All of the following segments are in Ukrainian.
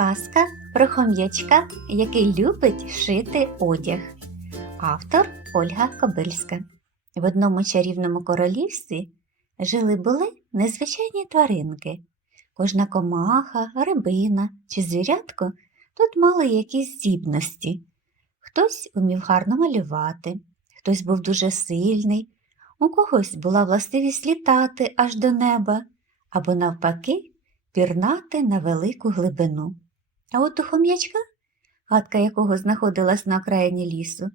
Казка про хом'ячка, який любить шити одяг. Автор Ольга Кобильська. В одному чарівному королівстві жили були незвичайні тваринки. Кожна комаха, рибина чи звірятко тут мали якісь здібності. Хтось умів гарно малювати, хтось був дуже сильний, у когось була властивість літати аж до неба, або навпаки пірнати на велику глибину. А от у хом'ячка, хатка якого знаходилась на окраїні лісу,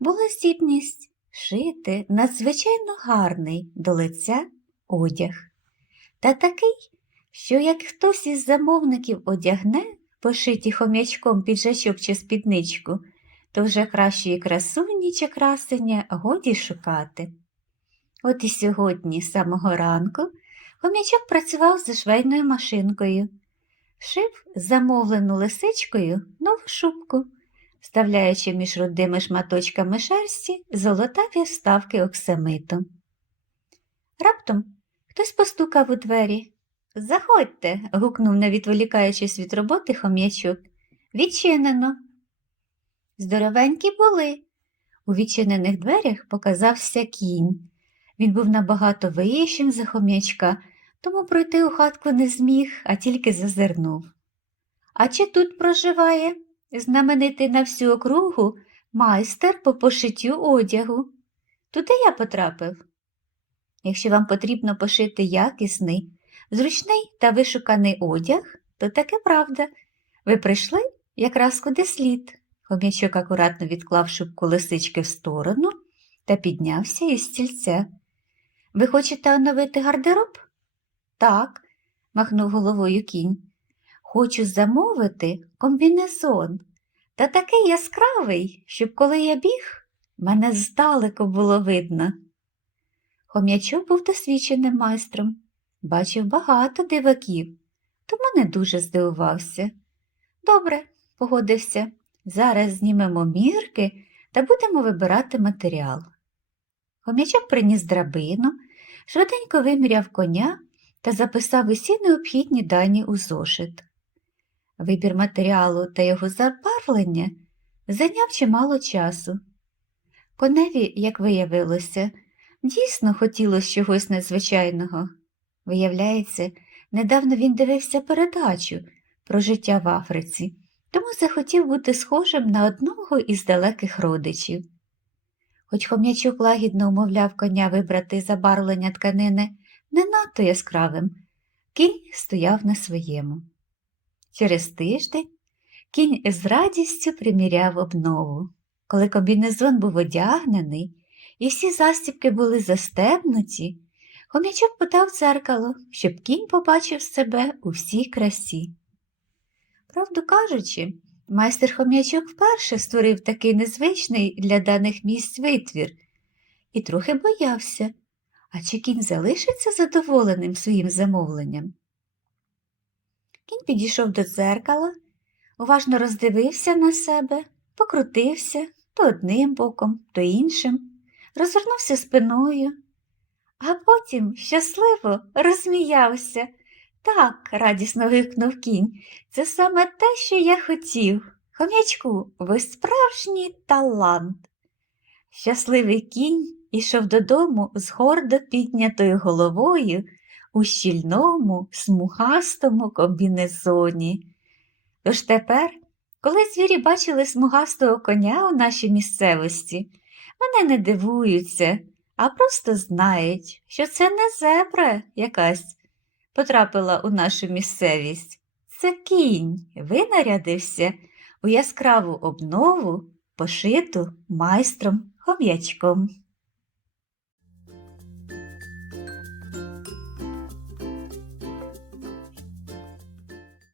була здібність шити надзвичайно гарний до лиця одяг. Та такий, що як хтось із замовників одягне, пошиті хом'ячком піджачок чи спідничку, то вже кращої красуні чи красення годі шукати. От і сьогодні, з самого ранку, хом'ячок працював за швейною машинкою шив замовлену лисичкою нову шубку, вставляючи між рудими шматочками шерсті золотаві вставки оксамиту. Раптом хтось постукав у двері. Заходьте. гукнув, не відволікаючись від роботи хом'ячок. Відчинено. Здоровенькі були. У відчинених дверях показався кінь. Він був набагато вищим за хом'ячка тому пройти у хатку не зміг, а тільки зазирнув. А чи тут проживає знаменитий на всю округу майстер по пошиттю одягу? Туди я потрапив. Якщо вам потрібно пошити якісний, зручний та вишуканий одяг, то таке правда. Ви прийшли якраз куди слід. Хом'ячок акуратно відклав шубку лисички в сторону та піднявся із стільця. Ви хочете оновити гардероб? Так, махнув головою кінь. Хочу замовити комбінезон. Та такий яскравий, щоб коли я біг, мене здалеку було видно. Хом'ячок був досвідченим майстром, бачив багато диваків, тому не дуже здивувався. Добре, погодився, зараз знімемо мірки та будемо вибирати матеріал. Хом'ячок приніс драбину, швиденько виміряв коня та записав усі необхідні дані у зошит. Вибір матеріалу та його забарвлення зайняв чимало часу. Коневі, як виявилося, дійсно хотілося чогось надзвичайного. Виявляється, недавно він дивився передачу про життя в Африці, тому захотів бути схожим на одного із далеких родичів. Хоч хом'ячок лагідно умовляв коня вибрати забарвлення тканини не надто яскравим, кінь стояв на своєму. Через тиждень кінь з радістю приміряв обнову. Коли комбінезон був одягнений і всі застібки були застебнуті, хом'ячок подав дзеркало, щоб кінь побачив себе у всій красі. Правду кажучи, майстер хом'ячок вперше створив такий незвичний для даних місць витвір і трохи боявся, а чи кінь залишиться задоволеним своїм замовленням? Кінь підійшов до дзеркала, уважно роздивився на себе, покрутився то одним боком, то іншим, розвернувся спиною, а потім щасливо розсміявся. Так, радісно вигукнув кінь, це саме те, що я хотів. Хом'ячку, ви справжній талант. Щасливий кінь ішов додому з гордо піднятою головою у щільному, смугастому комбінезоні. Тож тепер, коли звірі бачили смугастого коня у нашій місцевості, вони не дивуються, а просто знають, що це не зебра якась потрапила у нашу місцевість. Це кінь винарядився у яскраву обнову, пошиту майстром хом'ячком.